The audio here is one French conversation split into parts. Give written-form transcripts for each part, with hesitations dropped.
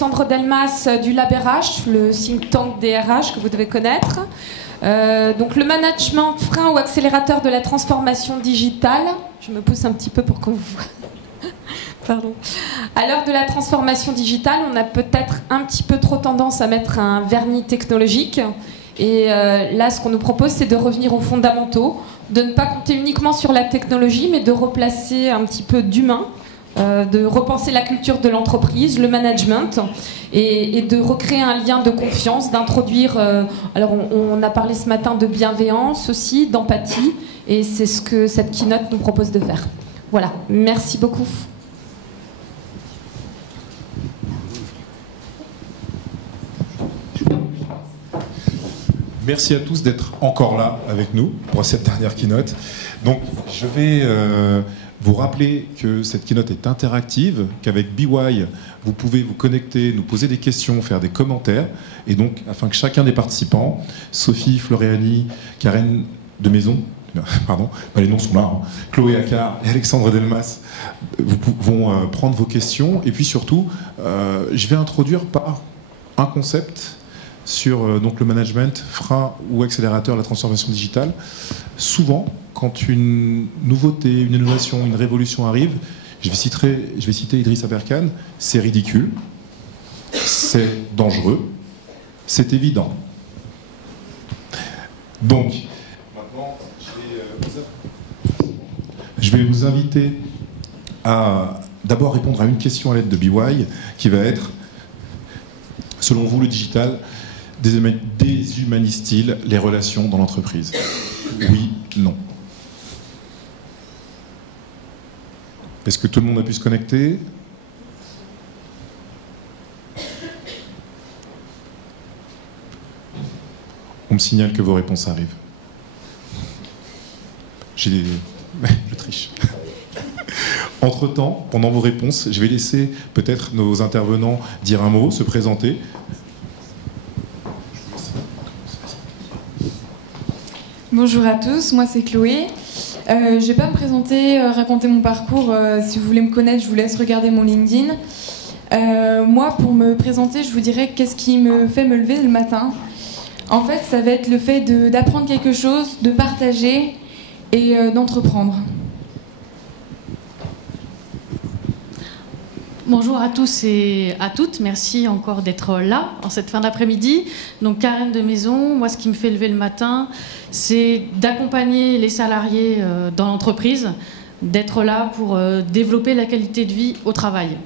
Alexandre Delmas du Lab RH, le think tank des RH que vous devez connaître. Donc le management, frein ou accélérateur de la transformation digitale. Je me pousse un petit peu pour qu'on vous voit. Pardon. À l'heure de la transformation digitale, on a peut-être un petit peu trop tendance à mettre un vernis technologique. Et là, ce qu'on nous propose, c'est de revenir aux fondamentaux, de ne pas compter uniquement sur la technologie, mais de replacer un petit peu d'humain, de repenser la culture de l'entreprise, le management, et de recréer un lien de confiance, d'introduire... alors, on a parlé ce matin de bienveillance aussi, d'empathie, et c'est ce que cette keynote nous propose de faire. Voilà, merci beaucoup. Merci à tous d'être encore là avec nous pour cette dernière keynote. Donc, je vais vous rappeler que cette keynote est interactive, qu'avec BY, vous pouvez vous connecter, nous poser des questions, faire des commentaires. Et donc, afin que chacun des participants, Sophie, Floriani, Karen de Maison, pardon, les noms sont là, hein, Chloé Accard et Alexandre Delmas vont prendre vos questions. Et puis surtout, je vais introduire par un concept sur donc le management, frein ou accélérateur de la transformation digitale. Souvent, quand une nouveauté, une innovation, une révolution arrive, je vais citer Idriss Aberkan, c'est ridicule, c'est dangereux, c'est évident. Donc, maintenant, je vais vous inviter à d'abord répondre à une question à l'aide de BY, qui va être, selon vous, le digital déshumanise-t-il les relations dans l'entreprise? Oui, non. Est-ce que tout le monde a pu se connecter? On me signale que vos réponses arrivent. Je triche. Entre-temps, pendant vos réponses, je vais laisser peut-être nos intervenants dire un mot, se présenter. Bonjour à tous, moi c'est Chloé. Je ne vais pas me présenter, raconter mon parcours. Si vous voulez me connaître, je vous laisse regarder mon LinkedIn. Moi, pour me présenter, je vous dirais qu'est-ce qui me fait me lever le matin. En fait, ça va être le fait d'apprendre quelque chose, de partager et d'entreprendre. Bonjour à tous et à toutes, merci encore d'être là en cette fin d'après-midi. Donc Karen de Maison, moi ce qui me fait lever le matin, c'est d'accompagner les salariés dans l'entreprise, d'être là pour développer la qualité de vie au travail.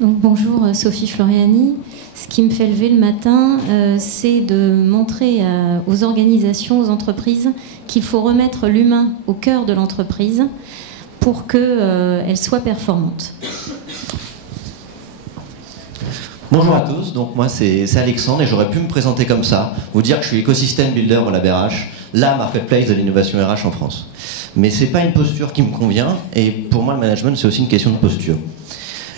Donc bonjour Sophie Floriani, ce qui me fait lever le matin, c'est de montrer aux organisations, aux entreprises qu'il faut remettre l'humain au cœur de l'entreprise pour qu'elle soit performante. Bonjour à tous, donc moi c'est Alexandre et j'aurais pu me présenter comme ça, vous dire que je suis écosystème builder au Lab RH, la marketplace de l'innovation RH en France. Mais c'est pas une posture qui me convient et pour moi le management c'est aussi une question de posture.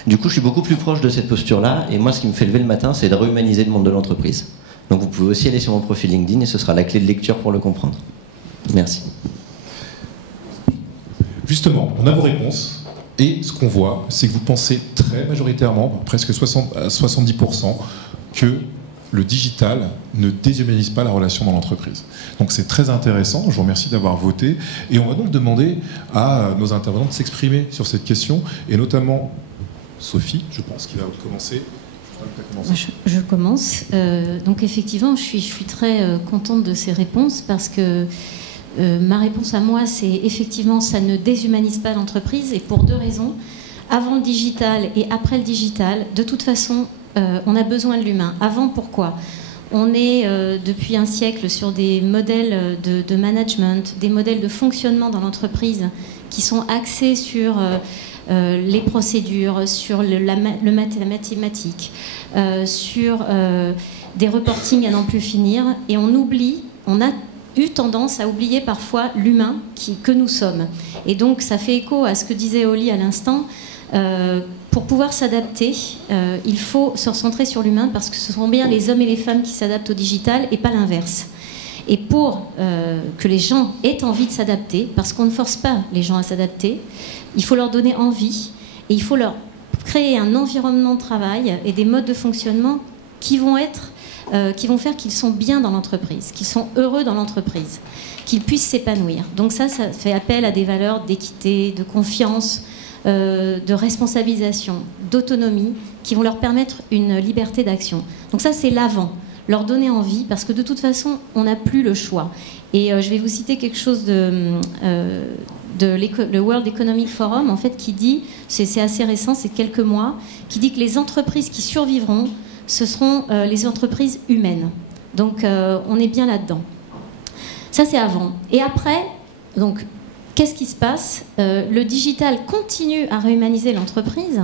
Du coup je suis beaucoup plus proche de cette posture-là et moi ce qui me fait lever le matin c'est de réhumaniser le monde de l'entreprise. Donc vous pouvez aussi aller sur mon profil LinkedIn et ce sera la clé de lecture pour le comprendre. Merci. Justement, on a vos réponses. Et ce qu'on voit, c'est que vous pensez très majoritairement, presque 70%, que le digital ne déshumanise pas la relation dans l'entreprise. Donc c'est très intéressant, je vous remercie d'avoir voté. Et on va donc demander à nos intervenants de s'exprimer sur cette question, et notamment Sophie, je pense, qui va commencer. Je commence. Donc effectivement, je suis très contente de ces réponses parce que ma réponse à moi, c'est effectivement, ça ne déshumanise pas l'entreprise et pour deux raisons. Avant le digital et après le digital, de toute façon, on a besoin de l'humain. Avant, pourquoi? On est depuis un siècle sur des modèles de management, des modèles de fonctionnement dans l'entreprise qui sont axés sur les procédures, sur la mathématique, sur des reportings à n'en plus finir. Et on oublie, on a eu tendance à oublier parfois l'humain que nous sommes. Et donc ça fait écho à ce que disait Oli à l'instant. Pour pouvoir s'adapter, il faut se recentrer sur l'humain parce que ce sont bien les hommes et les femmes qui s'adaptent au digital et pas l'inverse. Et pour que les gens aient envie de s'adapter, parce qu'on ne force pas les gens à s'adapter, il faut leur donner envie et il faut leur créer un environnement de travail et des modes de fonctionnement qui vont faire qu'ils sont bien dans l'entreprise, qu'ils sont heureux dans l'entreprise, qu'ils puissent s'épanouir. Donc ça fait appel à des valeurs d'équité, de confiance, de responsabilisation, d'autonomie, qui vont leur permettre une liberté d'action. Donc ça, c'est l'avant, leur donner envie, parce que de toute façon, on n'a plus le choix. Et je vais vous citer quelque chose le World Economic Forum, en fait, qui dit, c'est assez récent, c'est quelques mois, qui dit que les entreprises qui survivront, ce seront les entreprises humaines. Donc, on est bien là-dedans. Ça, c'est avant. Et après, donc, qu'est-ce qui se passe? Le digital continue à réhumaniser l'entreprise.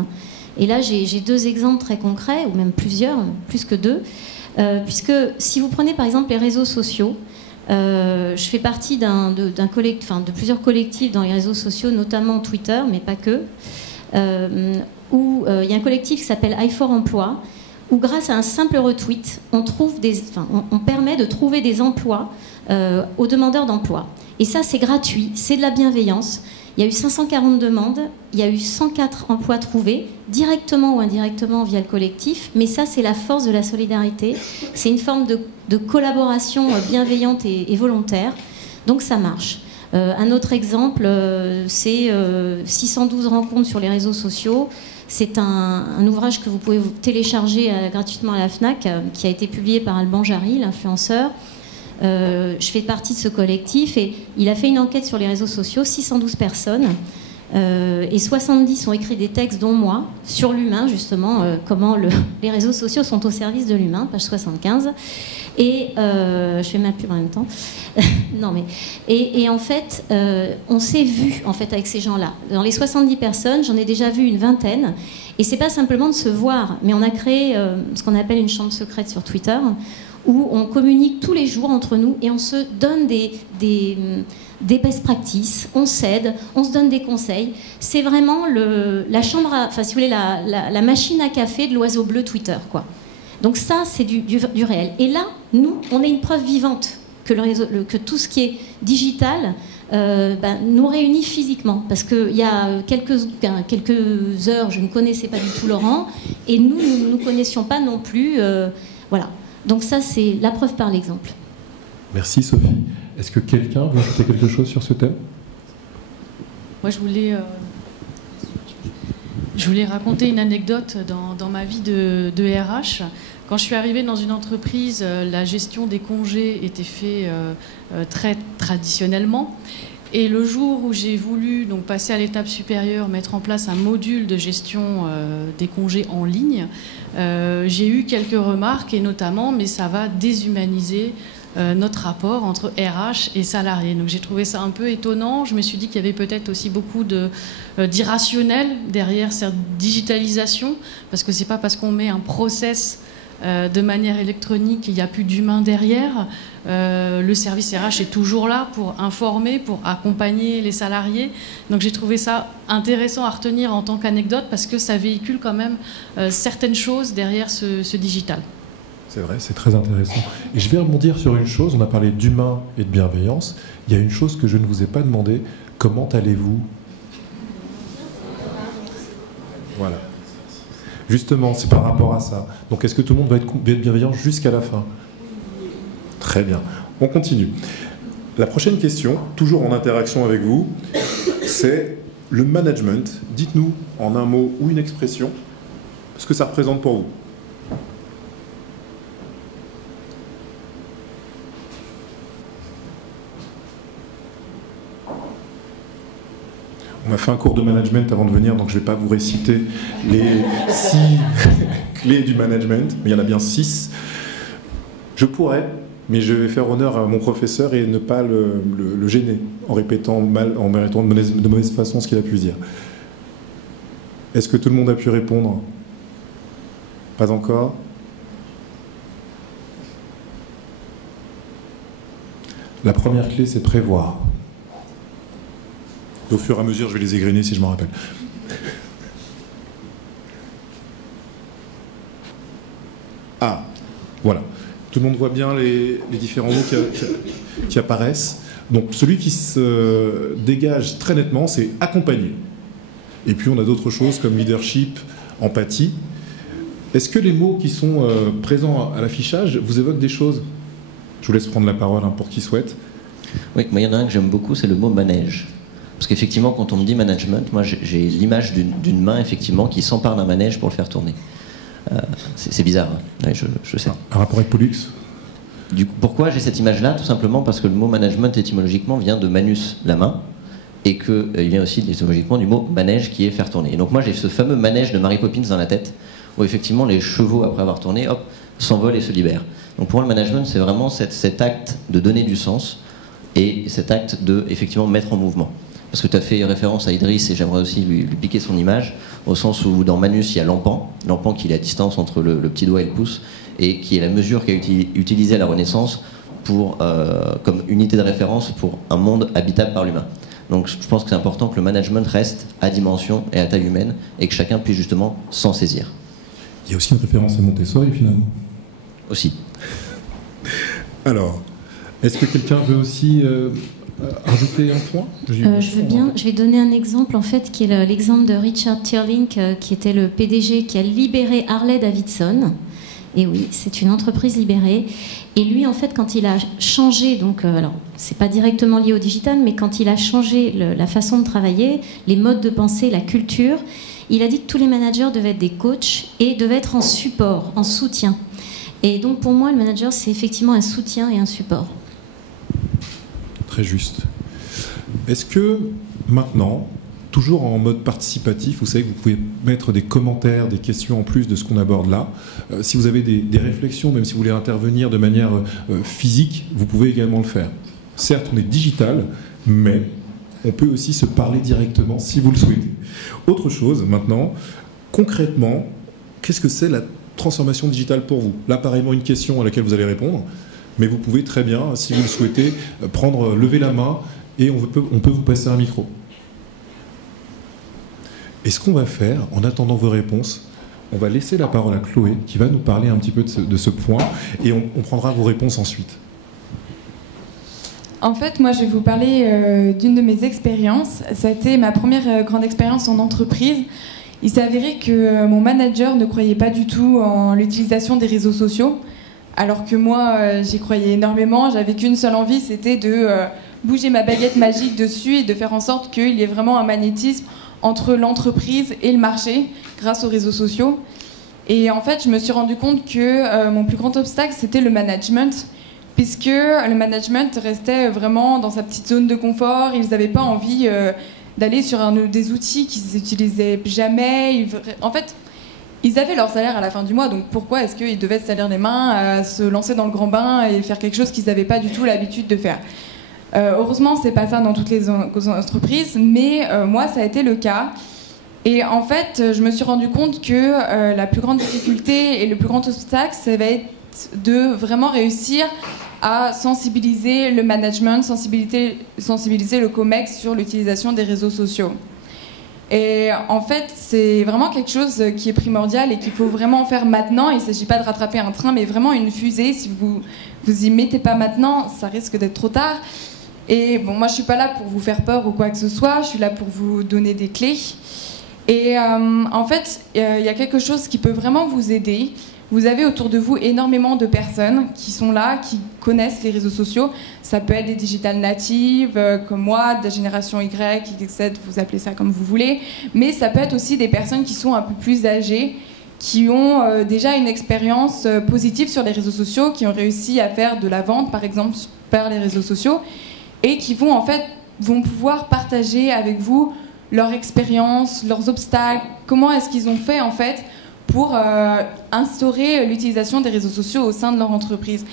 Et là, j'ai deux exemples très concrets, ou même plusieurs, plus que deux. Puisque si vous prenez par exemple les réseaux sociaux, je fais partie de plusieurs collectifs dans les réseaux sociaux, notamment Twitter, mais pas que, où il y a un collectif qui s'appelle i4 Emploi, où grâce à un simple retweet, on permet de trouver des emplois aux demandeurs d'emploi. Et ça, c'est gratuit, c'est de la bienveillance. Il y a eu 540 demandes, il y a eu 104 emplois trouvés, directement ou indirectement via le collectif. Mais ça, c'est la force de la solidarité. C'est une forme de collaboration bienveillante et volontaire. Donc ça marche. Un autre exemple, c'est 612 rencontres sur les réseaux sociaux. C'est un ouvrage que vous pouvez télécharger gratuitement à la FNAC, qui a été publié par Alban Jarry, l'influenceur. Je fais partie de ce collectif et il a fait une enquête sur les réseaux sociaux, 612 personnes, et 70 ont écrit des textes, dont moi, sur l'humain, justement, comment les réseaux sociaux sont au service de l'humain, page 75. Et je fais ma pub en même temps. Non, mais, et en fait, on s'est vu en fait, avec ces gens-là. Dans les 70 personnes, j'en ai déjà vu une vingtaine. Et c'est pas simplement de se voir, mais on a créé ce qu'on appelle une chambre secrète sur Twitter, où on communique tous les jours entre nous et on se donne des best practices, on s'aide, on se donne des conseils. C'est vraiment la chambre, enfin si vous voulez, la machine à café de l'oiseau bleu Twitter, quoi. Donc ça, c'est du réel. Et là, nous, on est une preuve vivante que tout ce qui est digital nous réunit physiquement. Parce qu'il y a quelques heures, je ne connaissais pas du tout Laurent, et nous ne nous connaissions pas non plus. Voilà. Donc ça, c'est la preuve par l'exemple. Merci Sophie. Est-ce que quelqu'un veut ajouter quelque chose sur ce thème? Moi, je voulais raconter une anecdote dans ma vie de RH. Quand je suis arrivée dans une entreprise, la gestion des congés était faite très traditionnellement. Et le jour où j'ai voulu donc, passer à l'étape supérieure, mettre en place un module de gestion des congés en ligne, j'ai eu quelques remarques, et notamment, mais ça va déshumaniser notre rapport entre RH et salariés. Donc j'ai trouvé ça un peu étonnant. Je me suis dit qu'il y avait peut-être aussi beaucoup d'irrationnel derrière cette digitalisation, parce que c'est pas parce qu'on met un process de manière électronique qu'il n'y a plus d'humain derrière. Le service RH est toujours là pour informer, pour accompagner les salariés. Donc j'ai trouvé ça intéressant à retenir en tant qu'anecdote, parce que ça véhicule quand même certaines choses derrière ce digital. C'est vrai, c'est très intéressant. Et je vais rebondir sur une chose, on a parlé d'humain et de bienveillance. Il y a une chose que je ne vous ai pas demandé, comment allez-vous? Voilà. Justement, c'est par rapport à ça. Donc est-ce que tout le monde va être bienveillant jusqu'à la fin? Très bien. On continue. La prochaine question, toujours en interaction avec vous, c'est le management. Dites-nous en un mot ou une expression ce que ça représente pour vous. On m'a fait un cours de management avant de venir, donc je ne vais pas vous réciter les 6 clés du management, mais il y en a bien 6. Je pourrais, mais je vais faire honneur à mon professeur et ne pas le gêner en répétant de mauvaise façon ce qu'il a pu dire. Est-ce que tout le monde a pu répondre? Pas encore? La première clé, c'est prévoir. Au fur et à mesure, je vais les égrener si je m'en rappelle. Ah, voilà. Tout le monde voit bien les différents mots qui apparaissent. Donc, celui qui se dégage très nettement, c'est accompagner. Et puis, on a d'autres choses comme leadership, empathie. Est-ce que les mots qui sont présents à l'affichage vous évoquent des choses? Je vous laisse prendre la parole pour qui souhaite. Oui, moi il y en a un que j'aime beaucoup, c'est le mot manège. Parce qu'effectivement, quand on me dit management, moi j'ai l'image d'une main effectivement qui s'empare d'un manège pour le faire tourner. C'est bizarre, hein. Ouais, je sais. Un rapport avec Pollux? Du coup, pourquoi j'ai cette image-là? Tout simplement parce que le mot management étymologiquement vient de manus, la main, et qu'il vient aussi étymologiquement du mot manège qui est faire tourner. Et donc moi j'ai ce fameux manège de Mary Poppins dans la tête, où effectivement les chevaux, après avoir tourné, hop, s'envolent et se libèrent. Donc pour moi le management c'est vraiment cet acte de donner du sens et cet acte de effectivement mettre en mouvement. Parce que tu as fait référence à Idriss et j'aimerais aussi lui piquer son image, au sens où dans Manus il y a l'empan qui est la distance entre le petit doigt et le pouce, et qui est la mesure qu'a utilisée à la Renaissance comme unité de référence pour un monde habitable par l'humain. Donc je pense que c'est important que le management reste à dimension et à taille humaine, et que chacun puisse justement s'en saisir. Il y a aussi une référence à Montessori finalement. Aussi. Alors, est-ce que quelqu'un veut aussi rajouter un point? Je veux bien. Je vais donner un exemple, en fait, qui est l'exemple de Richard Tirlink, qui était le PDG qui a libéré Harley-Davidson. Et oui, c'est une entreprise libérée. Et lui, en fait, quand il a changé, donc, alors, c'est pas directement lié au digital, mais quand il a changé la façon de travailler, les modes de pensée, la culture, il a dit que tous les managers devaient être des coachs et devaient être en support, en soutien. Et donc, pour moi, le manager, c'est effectivement un soutien et un support. Très juste. Est-ce que maintenant, toujours en mode participatif, vous savez que vous pouvez mettre des commentaires, des questions en plus de ce qu'on aborde là. Si vous avez des réflexions, même si vous voulez intervenir de manière physique, vous pouvez également le faire. Certes, on est digital, mais on peut aussi se parler directement si vous le souhaitez. Autre chose maintenant, concrètement, qu'est-ce que c'est la transformation digitale pour vous? Là, pareillement, une question à laquelle vous allez répondre, mais vous pouvez très bien, si vous le souhaitez, lever la main et on peut vous passer un micro. Et ce qu'on va faire, en attendant vos réponses, on va laisser la parole à Chloé, qui va nous parler un petit peu de ce point, et on prendra vos réponses ensuite. En fait, moi, je vais vous parler d'une de mes expériences. Ça a été ma première grande expérience en entreprise. Il s'est avéré que mon manager ne croyait pas du tout en l'utilisation des réseaux sociaux, alors que moi, j'y croyais énormément. J'avais qu'une seule envie, c'était de bouger ma baguette magique dessus et de faire en sorte qu'il y ait vraiment un magnétisme entre l'entreprise et le marché grâce aux réseaux sociaux. Et en fait, je me suis rendu compte que mon plus grand obstacle, c'était le management, puisque le management restait vraiment dans sa petite zone de confort. Ils n'avaient pas envie d'aller sur des outils qu'ils n'utilisaient jamais. En fait, ils avaient leur salaire à la fin du mois, donc pourquoi est-ce qu'ils devaient se salir les mains à se lancer dans le grand bain et faire quelque chose qu'ils n'avaient pas du tout l'habitude de faire? Heureusement, c'est pas ça dans toutes les entreprises, mais moi, ça a été le cas. Et en fait, je me suis rendu compte que la plus grande difficulté et le plus grand obstacle, ça va être de vraiment réussir à sensibiliser le management, sensibiliser le COMEX sur l'utilisation des réseaux sociaux. Et en fait, c'est vraiment quelque chose qui est primordial et qu'il faut vraiment faire maintenant. Il ne s'agit pas de rattraper un train, mais vraiment une fusée. Si vous y mettez pas maintenant, ça risque d'être trop tard. Et bon, moi, je suis pas là pour vous faire peur ou quoi que ce soit. Je suis là pour vous donner des clés. Et en fait, il y a quelque chose qui peut vraiment vous aider. Vous avez autour de vous énormément de personnes qui sont là, qui connaissent les réseaux sociaux. Ça peut être des digital natives, comme moi, de la génération Y, Z, vous appelez ça comme vous voulez. Mais ça peut être aussi des personnes qui sont un peu plus âgées, qui ont déjà une expérience positive sur les réseaux sociaux, qui ont réussi à faire de la vente, par exemple, par les réseaux sociaux, et qui vont pouvoir partager avec vous leur expérience, leurs obstacles, comment est-ce qu'ils ont fait en fait pour instaurer l'utilisation des réseaux sociaux au sein de leur entreprise.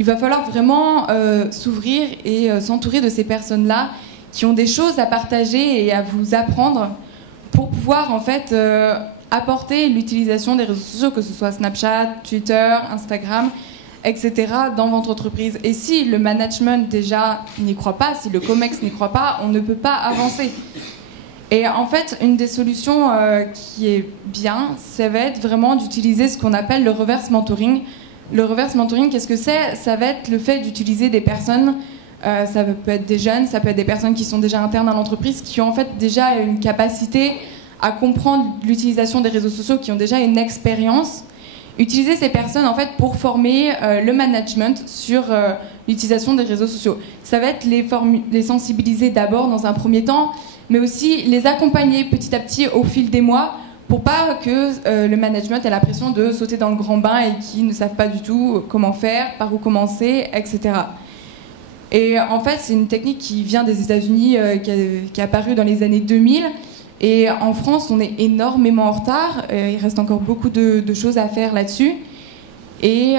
Il va falloir vraiment s'ouvrir et s'entourer de ces personnes-là qui ont des choses à partager et à vous apprendre pour pouvoir en fait apporter l'utilisation des réseaux sociaux, que ce soit Snapchat, Twitter, Instagram, etc. dans votre entreprise. Et si le management déjà n'y croit pas, si le COMEX n'y croit pas, on ne peut pas avancer. Et en fait, une des solutions qui est bien, ça va être vraiment d'utiliser ce qu'on appelle le reverse mentoring. Le reverse mentoring, qu'est-ce que c'est? Ça va être le fait d'utiliser des personnes, ça peut être des jeunes, ça peut être des personnes qui sont déjà internes à l'entreprise, qui ont en fait déjà une capacité à comprendre l'utilisation des réseaux sociaux, qui ont déjà une expérience, utiliser ces personnes en fait pour former le management sur l'utilisation des réseaux sociaux. Ça va être les sensibiliser d'abord dans un premier temps, mais aussi les accompagner petit à petit au fil des mois pour pas que le management ait l'impression de sauter dans le grand bain et qu'ils ne savent pas du tout comment faire, par où commencer, etc. Et en fait, c'est une technique qui vient des États-Unis, qui est apparue dans les années 2000. Et en France, on est énormément en retard. Il reste encore beaucoup de choses à faire là-dessus. Et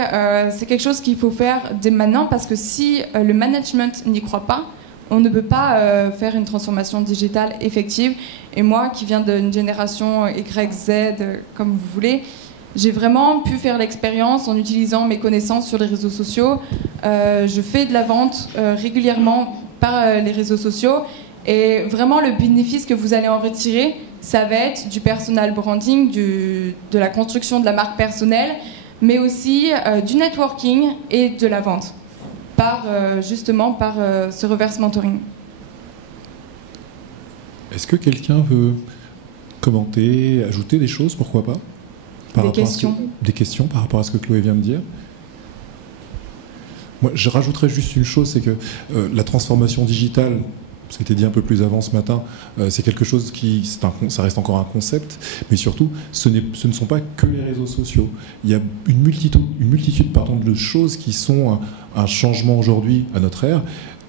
c'est quelque chose qu'il faut faire dès maintenant, parce que si le management n'y croit pas, on ne peut pas faire une transformation digitale effective. Et moi, qui viens d'une génération Y, Z, comme vous voulez, j'ai vraiment pu faire l'expérience en utilisant mes connaissances sur les réseaux sociaux. Je fais de la vente régulièrement par les réseaux sociaux. Et vraiment, le bénéfice que vous allez en retirer, ça va être du personal branding, de la construction de la marque personnelle, mais aussi du networking et de la vente, justement par ce reverse mentoring. Est-ce que quelqu'un veut commenter, ajouter des choses, pourquoi pas? Des questions par rapport à ce que Chloé vient de dire? Moi, je rajouterais juste une chose, c'est que la transformation digitale, ça a été dit un peu plus avant ce matin, c'est quelque chose ça reste encore un concept, mais surtout, ce ne sont pas que les réseaux sociaux. Il y a une multitude de choses qui sont un changement aujourd'hui à notre ère,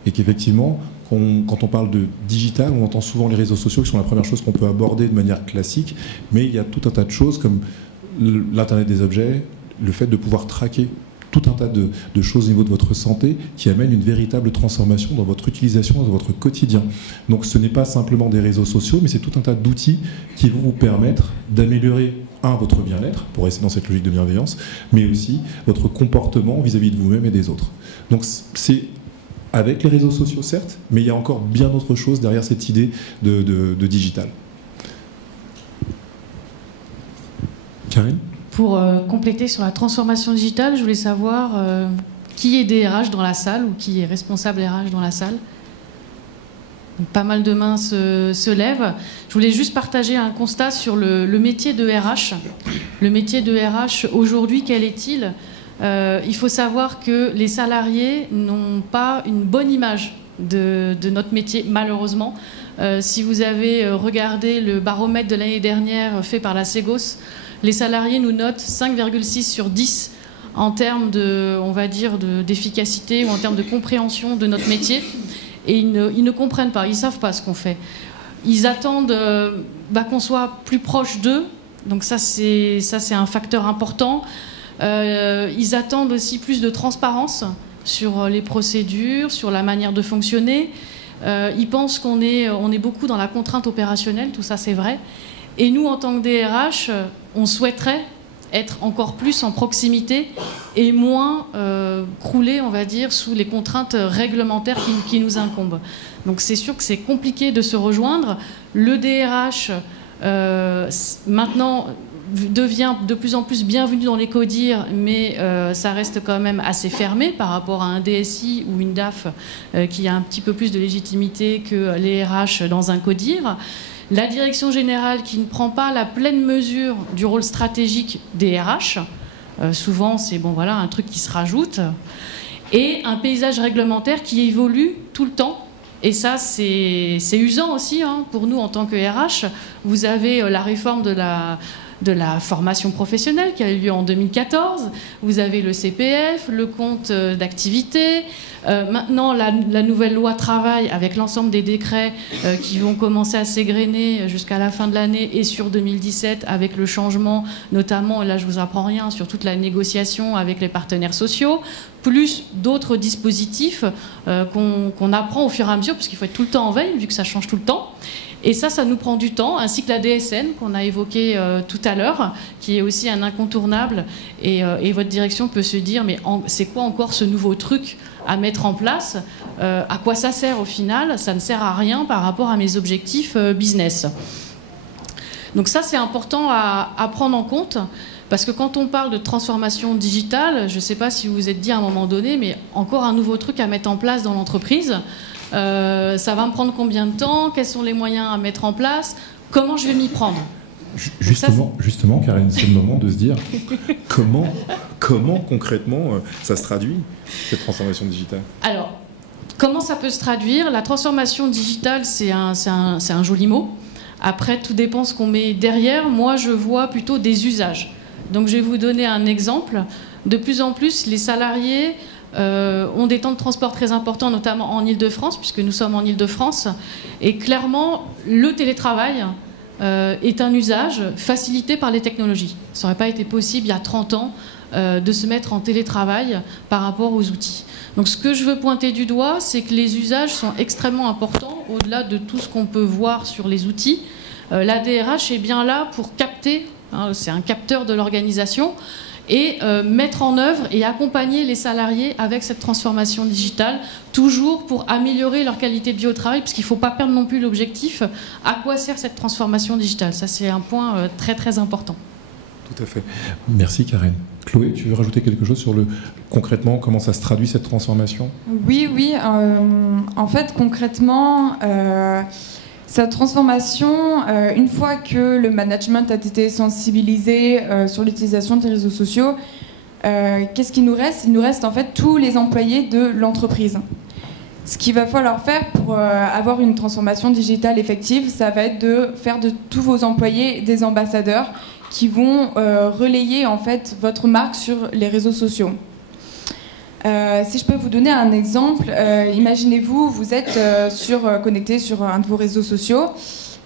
et qu'effectivement, quand on parle de digital, on entend souvent les réseaux sociaux qui sont la première chose qu'on peut aborder de manière classique, mais il y a tout un tas de choses comme l'Internet des objets, le fait de pouvoir traquer tout un tas de choses au niveau de votre santé qui amènent une véritable transformation dans votre utilisation, dans votre quotidien. Donc ce n'est pas simplement des réseaux sociaux, mais c'est tout un tas d'outils qui vont vous permettre d'améliorer, votre bien-être, pour rester dans cette logique de bienveillance, mais aussi votre comportement vis-à-vis de vous-même et des autres. Donc c'est avec les réseaux sociaux, certes, mais il y a encore bien d'autres choses derrière cette idée de digital. Karine ? Pour compléter sur la transformation digitale, je voulais savoir qui est DRH dans la salle ou qui est responsable RH dans la salle. Donc, pas mal de mains se lèvent. Je voulais juste partager un constat sur le métier de RH. Le métier de RH aujourd'hui, quel est-il ? Il faut savoir que les salariés n'ont pas une bonne image de notre métier, malheureusement. Si vous avez regardé le baromètre de l'année dernière fait par la Ségos, les salariés nous notent 5,6 sur 10 en termes d'efficacité ou en termes de compréhension de notre métier. Et ils ne comprennent pas, ils ne savent pas ce qu'on fait. Ils attendent qu'on soit plus proche d'eux. Donc ça, c'est un facteur important. Ils attendent aussi plus de transparence sur les procédures, sur la manière de fonctionner. Ils pensent qu'on est beaucoup dans la contrainte opérationnelle, tout ça c'est vrai. Et nous, en tant que DRH, on souhaiterait être encore plus en proximité et moins crouler, on va dire, sous les contraintes réglementaires qui nous incombent. Donc c'est sûr que c'est compliqué de se rejoindre. Le DRH, maintenant, devient de plus en plus bienvenu dans les CODIR, mais ça reste quand même assez fermé par rapport à un DSI ou une DAF qui a un petit peu plus de légitimité que les RH dans un CODIR. La direction générale qui ne prend pas la pleine mesure du rôle stratégique des RH, souvent c'est un truc qui se rajoute, et un paysage réglementaire qui évolue tout le temps. Et ça, c'est usant aussi pour nous en tant que RH. Vous avez la réforme de la formation professionnelle qui a eu lieu en 2014. Vous avez le CPF, le compte d'activité. Maintenant, la nouvelle loi travail avec l'ensemble des décrets qui vont commencer à s'égrener jusqu'à la fin de l'année et sur 2017 avec le changement, notamment, là je vous apprends rien, sur toute la négociation avec les partenaires sociaux, plus d'autres dispositifs qu'on apprend au fur et à mesure, parce qu'il faut être tout le temps en veille, vu que ça change tout le temps. Et ça nous prend du temps, ainsi que la DSN qu'on a évoquée tout à l'heure, qui est aussi un incontournable. Et votre direction peut se dire, mais c'est quoi encore ce nouveau truc à mettre en place? À quoi ça sert au final? Ça ne sert à rien par rapport à mes objectifs business. Donc ça, c'est important à prendre en compte, parce que quand on parle de transformation digitale, je ne sais pas si vous vous êtes dit à un moment donné, mais encore un nouveau truc à mettre en place dans l'entreprise. Ça va me prendre combien de temps? Quels sont les moyens à mettre en place? comment je vais m'y prendre. Justement, Karen, c'est le moment de se dire comment concrètement ça se traduit, cette transformation digitale? Alors, comment ça peut se traduire? La transformation digitale, c'est un joli mot. Après, tout dépend ce qu'on met derrière. Moi, je vois plutôt des usages. Donc, je vais vous donner un exemple. De plus en plus, les salariés ont des temps de transport très importants, notamment en Île-de-France, puisque nous sommes en Île-de-France. Et clairement, le télétravail est un usage facilité par les technologies. Ça n'aurait pas été possible il y a 30 ans de se mettre en télétravail par rapport aux outils. Donc ce que je veux pointer du doigt, c'est que les usages sont extrêmement importants, au-delà de tout ce qu'on peut voir sur les outils. La DRH est bien là pour capter, hein, c'est un capteur de l'organisation, et mettre en œuvre et accompagner les salariés avec cette transformation digitale, toujours pour améliorer leur qualité de vie au travail, parce qu'il ne faut pas perdre non plus l'objectif. À quoi sert cette transformation digitale? Ça, c'est un point très très important. Tout à fait. Merci Karen. Chloé, tu veux rajouter quelque chose sur concrètement comment ça se traduit cette transformation? Oui. En fait, concrètement, cette transformation, une fois que le management a été sensibilisé sur l'utilisation des réseaux sociaux, qu'est-ce qu'il nous reste? Il nous reste en fait tous les employés de l'entreprise. Ce qu'il va falloir faire pour avoir une transformation digitale effective, ça va être de faire de tous vos employés des ambassadeurs qui vont relayer en fait votre marque sur les réseaux sociaux. Si je peux vous donner un exemple, imaginez-vous, vous êtes connecté sur un de vos réseaux sociaux.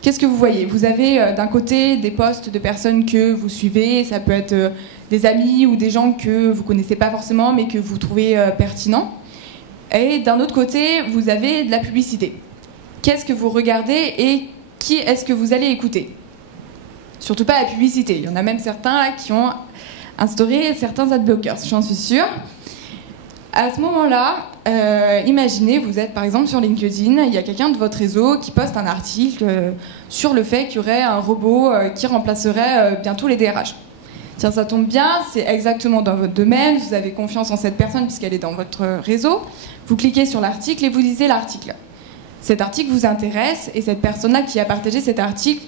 Qu'est-ce que vous voyez? Vous avez d'un côté des posts de personnes que vous suivez, ça peut être des amis ou des gens que vous ne connaissez pas forcément mais que vous trouvez pertinents. Et d'un autre côté, vous avez de la publicité. Qu'est-ce que vous regardez et qui est-ce que vous allez écouter? Surtout pas la publicité. Il y en a même certains là, qui ont instauré certains adblockers, j'en suis sûre. À ce moment-là, imaginez, vous êtes par exemple sur LinkedIn, il y a quelqu'un de votre réseau qui poste un article sur le fait qu'il y aurait un robot qui remplacerait bientôt les DRH. Tiens, ça tombe bien, c'est exactement dans votre domaine, vous avez confiance en cette personne puisqu'elle est dans votre réseau. Vous cliquez sur l'article et vous lisez l'article. Cet article vous intéresse et cette personne-là qui a partagé cet article,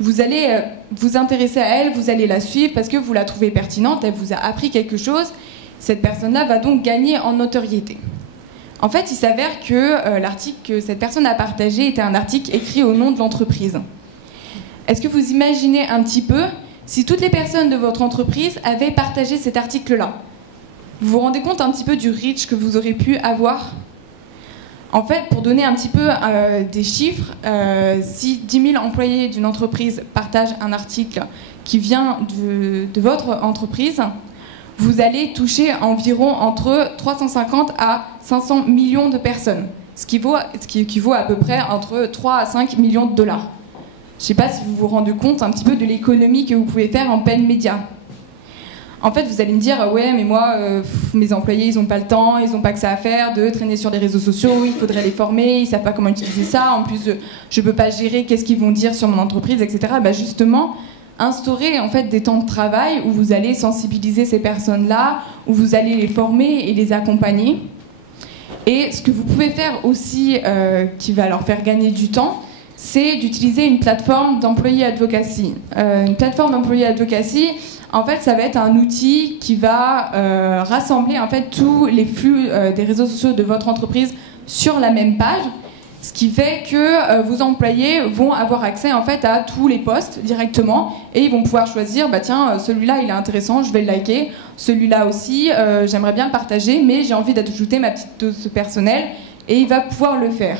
vous allez vous intéresser à elle, vous allez la suivre parce que vous la trouvez pertinente, elle vous a appris quelque chose. Cette personne-là va donc gagner en notoriété. En fait, il s'avère que l'article que cette personne a partagé était un article écrit au nom de l'entreprise. Est-ce que vous imaginez un petit peu si toutes les personnes de votre entreprise avaient partagé cet article-là? Vous vous rendez compte un petit peu du reach que vous aurez pu avoir? En fait, pour donner un petit peu des chiffres, si 10 000 employés d'une entreprise partagent un article qui vient de votre entreprise, vous allez toucher environ entre 350 à 500 millions de personnes, ce qui équivaut à peu près entre 3 à 5 millions de dollars. Je ne sais pas si vous vous rendez compte un petit peu de l'économie que vous pouvez faire en peine média. En fait, vous allez me dire, ouais, mais moi, mes employés, ils n'ont pas le temps, ils n'ont pas que ça à faire de traîner sur les réseaux sociaux, il faudrait les former, ils ne savent pas comment utiliser ça, en plus, je ne peux pas gérer qu'est-ce qu'ils vont dire sur mon entreprise, etc. Bah, justement, instaurer en fait des temps de travail où vous allez sensibiliser ces personnes-là, où vous allez les former et les accompagner. Et ce que vous pouvez faire aussi, qui va leur faire gagner du temps, c'est d'utiliser une plateforme d'employee advocacy. Une plateforme d'employee advocacy, en fait, ça va être un outil qui va rassembler en fait tous les flux des réseaux sociaux de votre entreprise sur la même page, ce qui fait que vos employés vont avoir accès en fait à tous les posts directement et ils vont pouvoir choisir, bah tiens, celui-là il est intéressant, je vais le liker, celui-là aussi, j'aimerais bien le partager, mais j'ai envie d'ajouter ma petite dose personnelle et il va pouvoir le faire.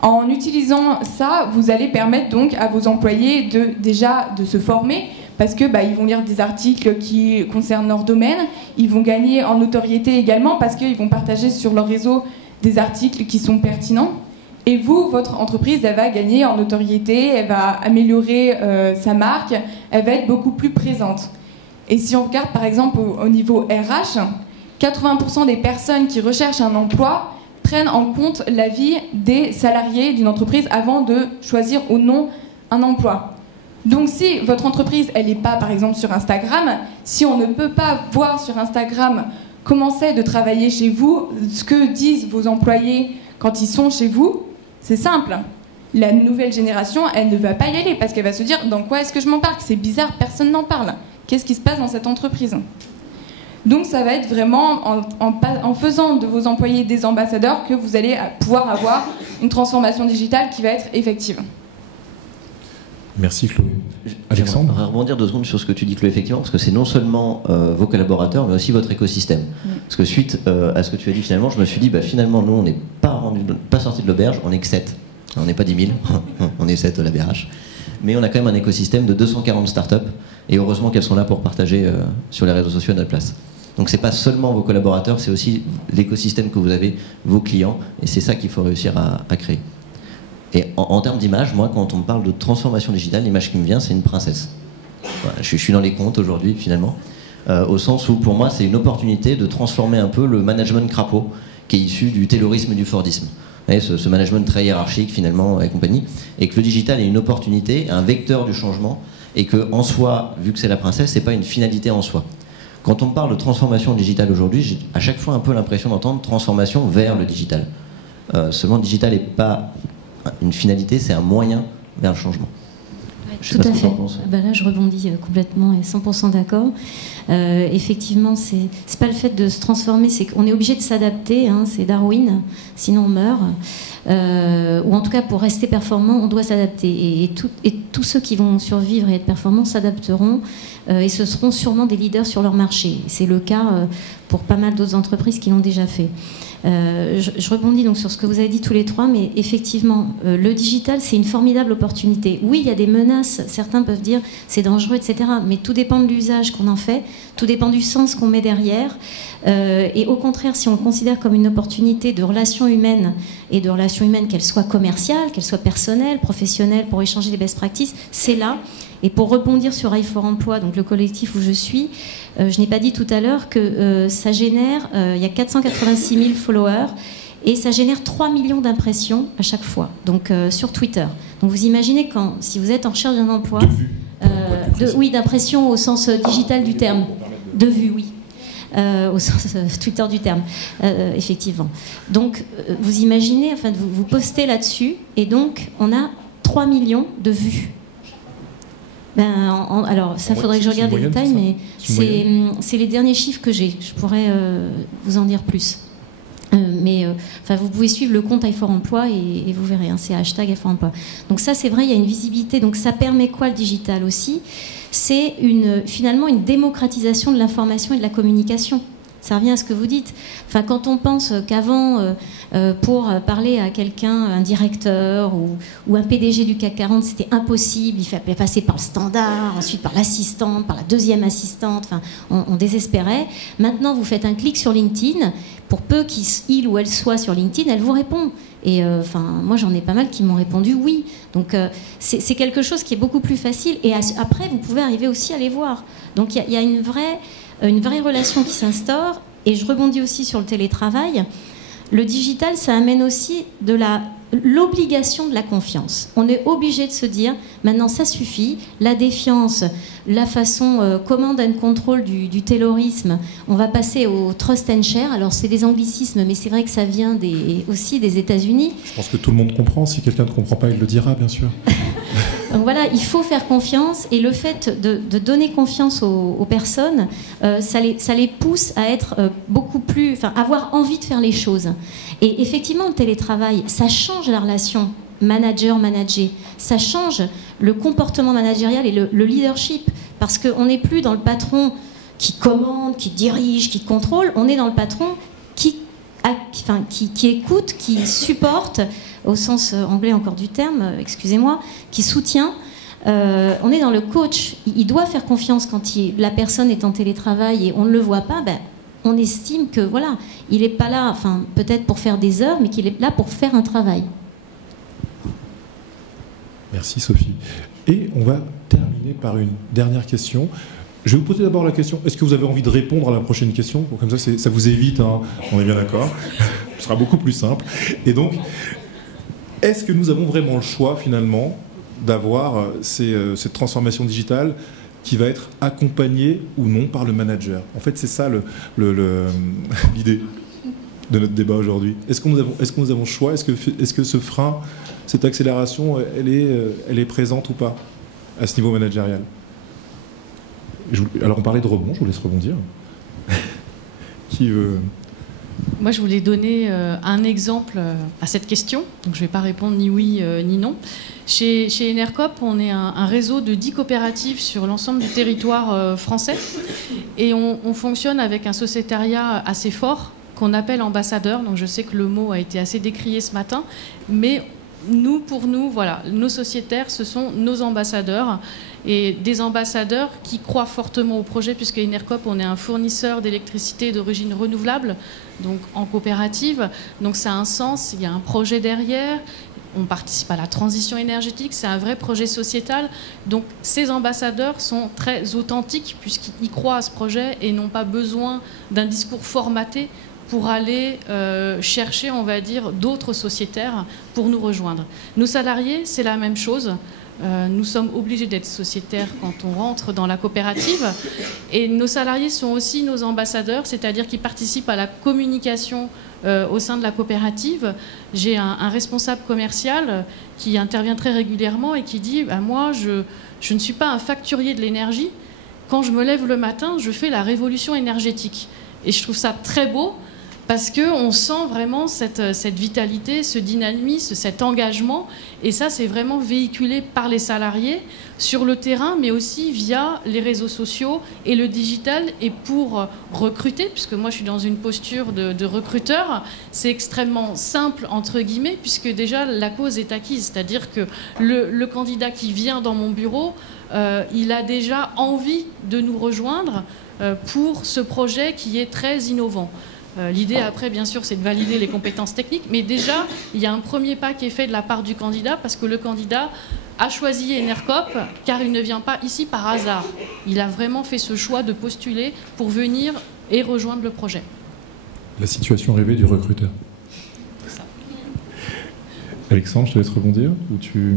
En utilisant ça, vous allez permettre donc à vos employés déjà de se former parce que ils vont lire des articles qui concernent leur domaine, ils vont gagner en notoriété également parce qu'ils vont partager sur leur réseau des articles qui sont pertinents. Et vous, votre entreprise, elle va gagner en notoriété, elle va améliorer sa marque, elle va être beaucoup plus présente. Et si on regarde par exemple au niveau RH, 80% des personnes qui recherchent un emploi prennent en compte l'avis des salariés d'une entreprise avant de choisir ou non un emploi. Donc si votre entreprise, elle n'est pas par exemple sur Instagram, si on ne peut pas voir sur Instagram comment c'est de travailler chez vous, ce que disent vos employés quand ils sont chez vous, c'est simple. La nouvelle génération, elle ne va pas y aller parce qu'elle va se dire dans quoi est-ce que je m'embarque? C'est bizarre, personne n'en parle. Qu'est-ce qui se passe dans cette entreprise? Donc ça va être vraiment en faisant de vos employés des ambassadeurs que vous allez pouvoir avoir une transformation digitale qui va être effective. Merci Chloé. Alexandre? J'aimerais rebondir 2 secondes sur ce que tu dis, Chloé, effectivement, parce que c'est non seulement vos collaborateurs, mais aussi votre écosystème. Parce que suite à ce que tu as dit, finalement, je me suis dit, finalement, nous, on n'est pas sortis de l'auberge, on n'est que 7. On n'est pas 10 000, on est 7 à la BRH. Mais on a quand même un écosystème de 240 startups, et heureusement qu'elles sont là pour partager sur les réseaux sociaux notre place. Donc c'est pas seulement vos collaborateurs, c'est aussi l'écosystème que vous avez, vos clients, et c'est ça qu'il faut réussir à créer. Et en termes d'image, moi, quand on me parle de transformation digitale, l'image qui me vient, c'est une princesse. Voilà, je suis dans les comptes aujourd'hui, finalement, au sens où, pour moi, c'est une opportunité de transformer un peu le management crapaud, qui est issu du taylorisme et du fordisme. Vous voyez, ce management très hiérarchique, finalement, et compagnie, et que le digital est une opportunité, un vecteur du changement, et que, en soi, vu que c'est la princesse, c'est pas une finalité en soi. Quand on parle de transformation digitale aujourd'hui, j'ai à chaque fois un peu l'impression d'entendre transformation vers le digital. Seulement, le digital n'est pas une finalité, c'est un moyen vers le changement. Tout à fait. Là, je rebondis complètement et 100% d'accord. Effectivement, c'est pas le fait de se transformer, c'est qu'on est obligé de s'adapter. C'est Darwin, sinon on meurt. Ou en tout cas, pour rester performant, on doit s'adapter. Et tous ceux qui vont survivre et être performants s'adapteront et ce seront sûrement des leaders sur leur marché. C'est le cas pour pas mal d'autres entreprises qui l'ont déjà fait. Je rebondis donc sur ce que vous avez dit tous les trois, mais effectivement, le digital, c'est une formidable opportunité. Oui, il y a des menaces, certains peuvent dire c'est dangereux, etc. Mais tout dépend de l'usage qu'on en fait, tout dépend du sens qu'on met derrière. Et au contraire, si on le considère comme une opportunité de relations humaines, et de relations humaines, qu'elles soient commerciales, qu'elles soient personnelles, professionnelles, pour échanger des best practices, c'est là. Et pour rebondir sur i4Emploi, donc le collectif où je suis, je n'ai pas dit tout à l'heure que ça génère, il y a 486 000 followers, et ça génère 3 millions d'impressions à chaque fois, donc sur Twitter. Donc vous imaginez si vous êtes en recherche d'un emploi, oui, d'impression au sens digital du terme, de vue, oui. Au sens Twitter du terme, effectivement. Donc, vous imaginez, enfin, vous postez là-dessus, et donc, on a 3 millions de vues. Alors, ça, faudrait que je regarde les détails, mais c'est les derniers chiffres que j'ai. Je pourrais vous en dire plus. Enfin, vous pouvez suivre le compte i4Emploi et vous verrez, c'est hashtag i4Emploi. Donc ça, c'est vrai, il y a une visibilité. Donc ça permet quoi, le digital aussi? C'est finalement une démocratisation de l'information et de la communication. Ça revient à ce que vous dites. Enfin, quand on pense qu'avant, pour parler à quelqu'un, un directeur ou un PDG du CAC 40, c'était impossible, il fallait passer par le standard, ensuite par l'assistante, par la deuxième assistante, enfin, on désespérait. Maintenant, vous faites un clic sur LinkedIn, pour peu qu'il ou elle soit sur LinkedIn, elle vous répond. Et moi, j'en ai pas mal qui m'ont répondu oui. Donc, c'est quelque chose qui est beaucoup plus facile. Et après, vous pouvez arriver aussi à les voir. Donc, il y a une vraie relation qui s'instaure. Et je rebondis aussi sur le télétravail. Le digital, ça amène aussi l'obligation de la confiance. On est obligé de se dire, maintenant ça suffit, la défiance, la façon command and control du taylorisme, on va passer au trust and share. Alors c'est des anglicismes, mais c'est vrai que ça vient aussi des États-Unis. Je pense que tout le monde comprend. Si quelqu'un ne comprend pas, il le dira, bien sûr. Donc voilà, il faut faire confiance, et le fait de donner confiance aux personnes, ça les pousse à être beaucoup plus, avoir envie de faire les choses. Et effectivement, le télétravail, ça change la relation manager-manager, ça change le comportement managérial et le leadership, parce qu'on n'est plus dans le patron qui commande, qui dirige, qui contrôle, on est dans le patron qui écoute, qui supporte, au sens anglais encore du terme, excusez-moi, qui soutient. On est dans le coach. Il doit faire confiance quand la personne est en télétravail et on ne le voit pas. On estime que voilà, il n'est pas là, peut-être pour faire des heures, mais qu'il est là pour faire un travail. Merci Sophie. Et on va terminer par une dernière question. Je vais vous poser d'abord la question, est-ce que vous avez envie de répondre à la prochaine question? Comme ça, ça vous évite, on est bien d'accord. Ce sera beaucoup plus simple. Et donc, est-ce que nous avons vraiment le choix, finalement, d'avoir cette transformation digitale qui va être accompagnée ou non par le manager? En fait, c'est ça l'idée. de notre débat aujourd'hui. Est-ce que nous avons choix? Est-ce que ce frein, cette accélération, elle est présente ou pas à ce niveau managérial? Alors on parlait de rebond, je vous laisse rebondir. Qui veut... Moi, je voulais donner un exemple à cette question. Donc, je ne vais pas répondre ni oui ni non. Chez Enercop, on est un réseau de 10 coopératives sur l'ensemble du territoire français. Et on fonctionne avec un sociétariat assez fort qu'on appelle ambassadeur. Donc, je sais que le mot a été assez décrié ce matin. Mais pour nous, voilà, nos sociétaires, ce sont nos ambassadeurs. Et des ambassadeurs qui croient fortement au projet, puisque Enercop, on est un fournisseur d'électricité d'origine renouvelable, donc en coopérative. Donc ça a un sens, il y a un projet derrière, on participe à la transition énergétique, c'est un vrai projet sociétal. Donc ces ambassadeurs sont très authentiques, puisqu'ils croient à ce projet et n'ont pas besoin d'un discours formaté pour aller chercher, on va dire, d'autres sociétaires pour nous rejoindre. Nos salariés, c'est la même chose. Nous sommes obligés d'être sociétaires quand on rentre dans la coopérative. Et nos salariés sont aussi nos ambassadeurs, c'est-à-dire qu'ils participent à la communication au sein de la coopérative. J'ai un responsable commercial qui intervient très régulièrement et qui dit moi, je ne suis pas un facturier de l'énergie. Quand je me lève le matin, je fais la révolution énergétique. Et je trouve ça très beau. Parce qu'on sent vraiment cette vitalité, ce dynamisme, cet engagement. Et ça, c'est vraiment véhiculé par les salariés sur le terrain, mais aussi via les réseaux sociaux et le digital. Et pour recruter, puisque moi, je suis dans une posture de recruteur, c'est extrêmement simple, entre guillemets, puisque déjà, la cause est acquise. C'est-à-dire que le candidat qui vient dans mon bureau, il a déjà envie de nous rejoindre pour ce projet qui est très innovant. L'idée après, bien sûr, c'est de valider les compétences techniques, mais déjà, il y a un premier pas qui est fait de la part du candidat, parce que le candidat a choisi Enercop, car il ne vient pas ici par hasard. Il a vraiment fait ce choix de postuler pour venir et rejoindre le projet. La situation rêvée du recruteur. Alexandre, je te laisse rebondir ou tu...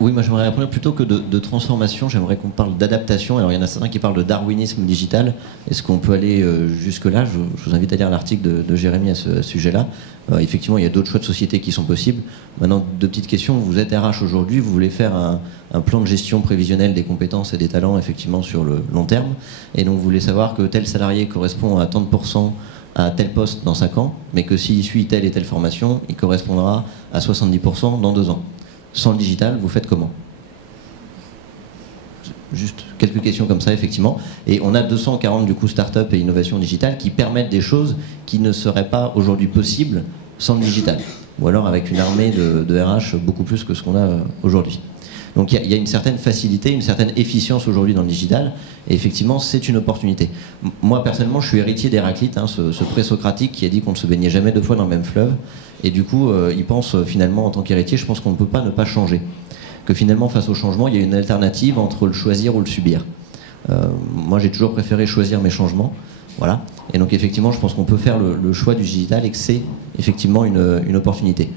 Oui, moi j'aimerais répondre plutôt que de transformation, j'aimerais qu'on parle d'adaptation. Alors il y en a certains qui parlent de darwinisme digital. Est-ce qu'on peut aller jusque-là? Je vous invite à lire l'article de Jérémy à ce sujet-là. Effectivement, il y a d'autres choix de société qui sont possibles. Maintenant, deux petites questions. Vous êtes RH aujourd'hui, vous voulez faire un plan de gestion prévisionnelle des compétences et des talents, effectivement, sur le long terme. Et donc vous voulez savoir que tel salarié correspond à tant de pourcents à tel poste dans 5 ans, mais que s'il suit telle et telle formation, il correspondra à 70% dans 2 ans. Sans le digital, vous faites comment? Juste quelques questions comme ça, effectivement. Et on a 240 du coup start-up et innovation digitale qui permettent des choses qui ne seraient pas aujourd'hui possibles sans le digital. Ou alors avec une armée de RH beaucoup plus que ce qu'on a aujourd'hui. Donc il y a une certaine facilité, une certaine efficience aujourd'hui dans le digital. Et effectivement, c'est une opportunité. Moi, personnellement, je suis héritier d'Héraclite, ce pré-socratique qui a dit qu'on ne se baignait jamais 2 fois dans le même fleuve. Et du coup, il pense finalement, en tant qu'héritier, je pense qu'on ne peut pas ne pas changer. Que finalement, face au changement, il y a une alternative entre le choisir ou le subir. Moi, j'ai toujours préféré choisir mes changements. Voilà. Et donc, effectivement, je pense qu'on peut faire le choix du digital et que c'est effectivement une opportunité.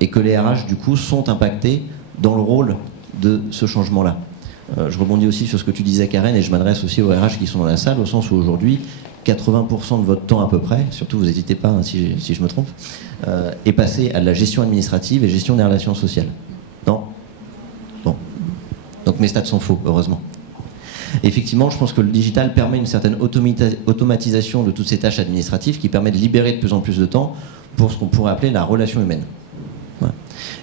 Et que les RH, du coup, sont impactés dans le rôle de ce changement-là. Je rebondis aussi sur ce que tu disais, Karen, et je m'adresse aussi aux RH qui sont dans la salle, au sens où aujourd'hui, 80% de votre temps à peu près, surtout vous n'hésitez pas si je me trompe, est passé à de la gestion administrative et gestion des relations sociales. Non? Bon. Donc mes stats sont faux, heureusement. Effectivement, je pense que le digital permet une certaine automatisation de toutes ces tâches administratives qui permet de libérer de plus en plus de temps pour ce qu'on pourrait appeler la relation humaine. Voilà.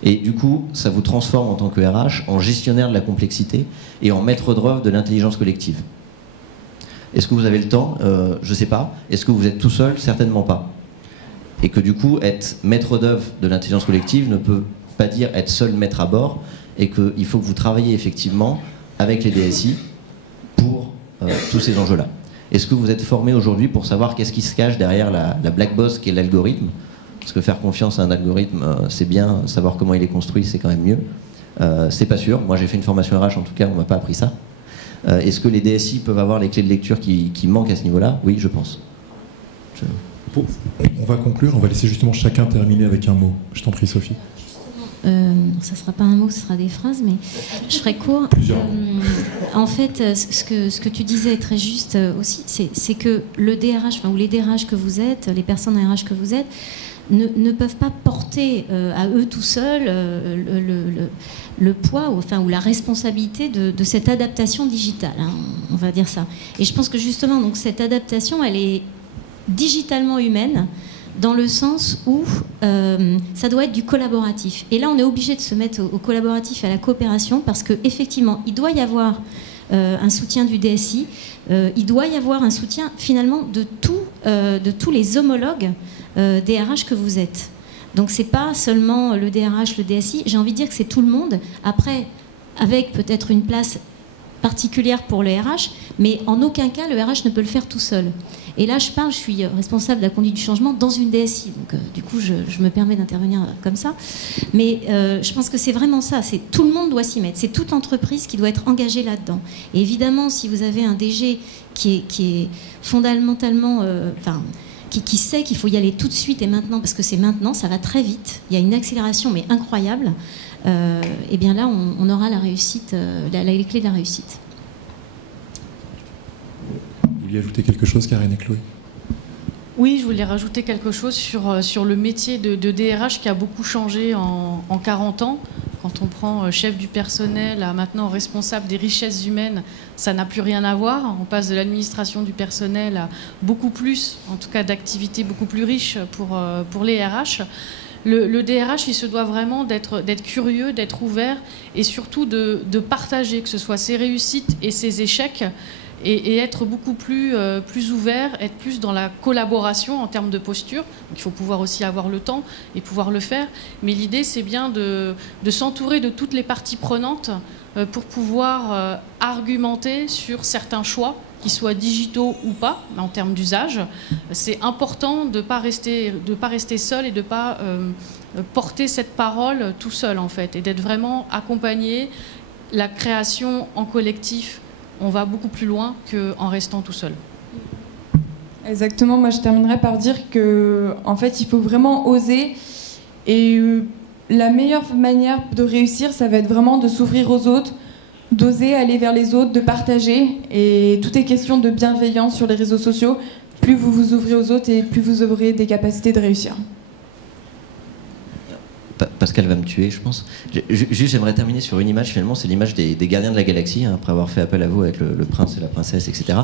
Et du coup, ça vous transforme en tant que RH en gestionnaire de la complexité et en maître d'œuvre de l'intelligence collective. Est-ce que vous avez le temps? Je ne sais pas. Est-ce que vous êtes tout seul? Certainement pas. Et que du coup, être maître d'œuvre de l'intelligence collective ne peut pas dire être seul maître à bord, et qu'il faut que vous travaillez effectivement avec les DSI pour tous ces enjeux-là. Est-ce que vous êtes formé aujourd'hui pour savoir qu'est-ce qui se cache derrière la black box qui est l'algorithme? Parce que faire confiance à un algorithme, c'est bien, savoir comment il est construit, c'est quand même mieux. C'est pas sûr. Moi, j'ai fait une formation RH, en tout cas, on m'a pas appris ça. Est-ce que les DSI peuvent avoir les clés de lecture qui manquent à ce niveau-là? Oui, je pense. On va conclure, on va laisser justement chacun terminer avec un mot. Je t'en prie, Sophie. ça ne sera pas un mot, ce sera des phrases, mais je ferai court. En fait, ce que tu disais est très juste aussi, c'est que le DRH, ou les DRH que vous êtes, les personnes RH que vous êtes, ne peuvent pas porter à eux tout seuls le poids ou la responsabilité de cette adaptation digitale, hein, on va dire ça. Et je pense que justement, donc, cette adaptation, elle est digitalement humaine, dans le sens où ça doit être du collaboratif. Et là, on est obligé de se mettre au collaboratif et à la coopération, parce qu'effectivement, il doit y avoir un soutien du DSI, il doit y avoir un soutien finalement de tous les homologues DRH que vous êtes. Donc c'est pas seulement le DRH, le DSI, j'ai envie de dire que c'est tout le monde. Après, avec peut-être une place particulière pour le RH, mais en aucun cas le RH ne peut le faire tout seul. Et là, je suis responsable de la conduite du changement dans une DSI, donc du coup, je me permets d'intervenir comme ça. Mais je pense que c'est vraiment ça, tout le monde doit s'y mettre, c'est toute entreprise qui doit être engagée là-dedans. Et évidemment, si vous avez un DG qui est fondamentalement... qui sait qu'il faut y aller tout de suite et maintenant, parce que c'est maintenant, ça va très vite, il y a une accélération mais incroyable, et bien là, on aura la réussite, les clés de la réussite. Vous vouliez ajouter quelque chose, Karen et Chloé? Oui, je voulais rajouter quelque chose sur le métier de DRH qui a beaucoup changé en 40 ans. Quand on prend chef du personnel à maintenant responsable des richesses humaines, ça n'a plus rien à voir. On passe de l'administration du personnel à beaucoup plus, en tout cas d'activités beaucoup plus riches pour les RH. Le DRH, il se doit vraiment d'être curieux, d'être ouvert et surtout de partager, que ce soit ses réussites et ses échecs, et être beaucoup plus ouvert, être plus dans la collaboration en termes de posture. Donc, il faut pouvoir aussi avoir le temps et pouvoir le faire. Mais l'idée, c'est bien de s'entourer de toutes les parties prenantes pour pouvoir argumenter sur certains choix, qu'ils soient digitaux ou pas, en termes d'usage. C'est important de ne pas rester seul et de ne pas porter cette parole tout seul, en fait, et d'être vraiment accompagné. La création en collectif, on va beaucoup plus loin qu'en restant tout seul. Exactement, moi je terminerai par dire que en fait il faut vraiment oser, et la meilleure manière de réussir, ça va être vraiment de s'ouvrir aux autres, d'oser aller vers les autres, de partager, et tout est question de bienveillance sur les réseaux sociaux. Plus vous vous ouvrez aux autres et plus vous aurez des capacités de réussir. Pascal va me tuer, je pense. Juste, j'aimerais terminer sur une image, finalement, c'est l'image des gardiens de la galaxie, hein, après avoir fait appel à vous avec le prince et la princesse, etc.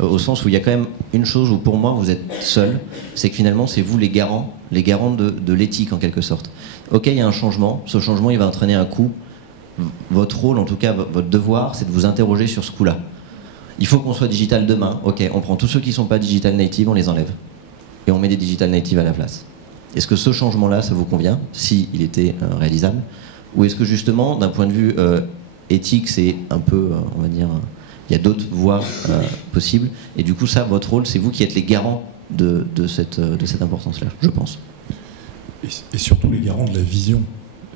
Au sens où il y a quand même une chose où, pour moi, vous êtes seul, c'est que finalement, c'est vous les garants de l'éthique, en quelque sorte. Ok, il y a un changement, ce changement, il va entraîner un coût. Votre rôle, en tout cas, votre devoir, c'est de vous interroger sur ce coût-là. Il faut qu'on soit digital demain, ok, on prend tous ceux qui ne sont pas digital native, on les enlève. Et on met des digital natives à la place. Est-ce que ce changement-là, ça vous convient, s'il était réalisable? Ou est-ce que justement, d'un point de vue éthique, c'est un peu, on va dire, il y a d'autres voies possibles, et du coup, ça, votre rôle, c'est vous qui êtes les garants de cette importance-là, je pense. Et surtout les garants de la vision.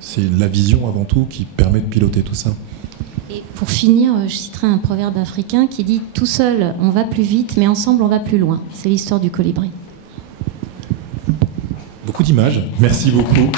C'est la vision avant tout qui permet de piloter tout ça. Et pour finir, je citerai un proverbe africain qui dit « Tout seul, on va plus vite, mais ensemble, on va plus loin ». C'est l'histoire du colibri. Beaucoup d'images. Merci beaucoup.